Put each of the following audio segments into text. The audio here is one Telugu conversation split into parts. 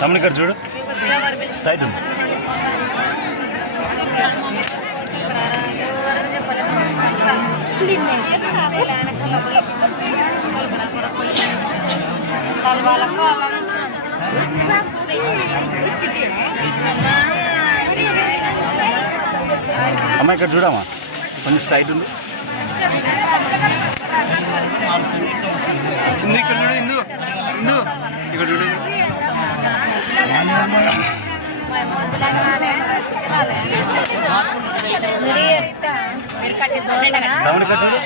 తమ్ముడు ఇక్కడ చూడు, స్ట్రైట్ ఉంది. అమ్మ ఇక్కడ చూడమ్మా, కొంచెం స్ట్రైట్ ఉంది. ఇక్కడ చూడు, ఇందు ఇందు ఇక్కడ చూడు. తమ్ముడు ఇక్కడ చూడు.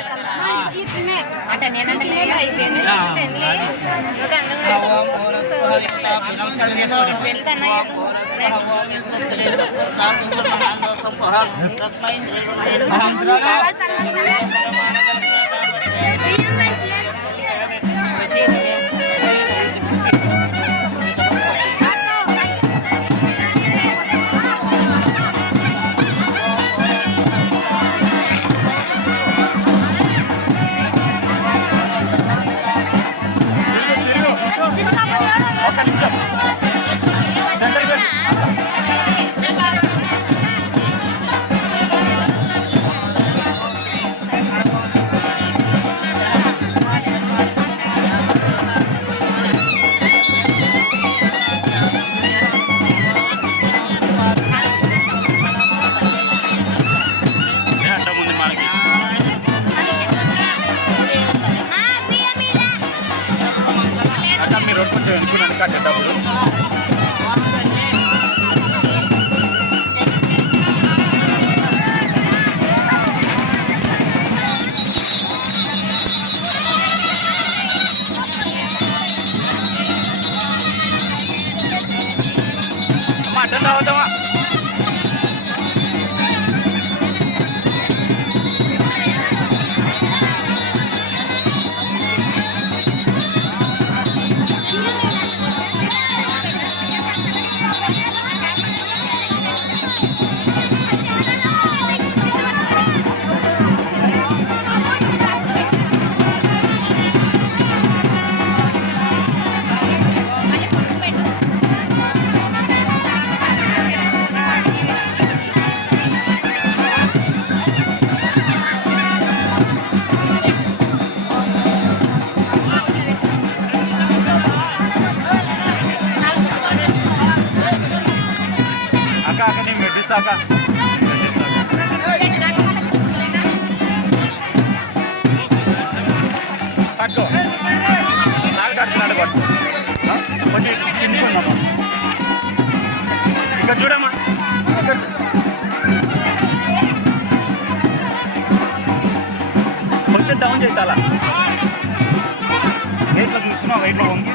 మీరు కొంచెం అనుకున్నాను కట్టే డబ్బులు. అమ్మ అడ్డం తాగుతామా? అక్క నేను మెడ్డిస్తాక పట్టుకో, నాకు కడుతున్నాడు పట్టు. కొంచెం తింటున్నామా? ఇక్కడ చూడమ్మా, కొంచెం డౌన్ చేయాలా? వెయిట్లో చూస్తున్నావు, వెయిట్లో వంగి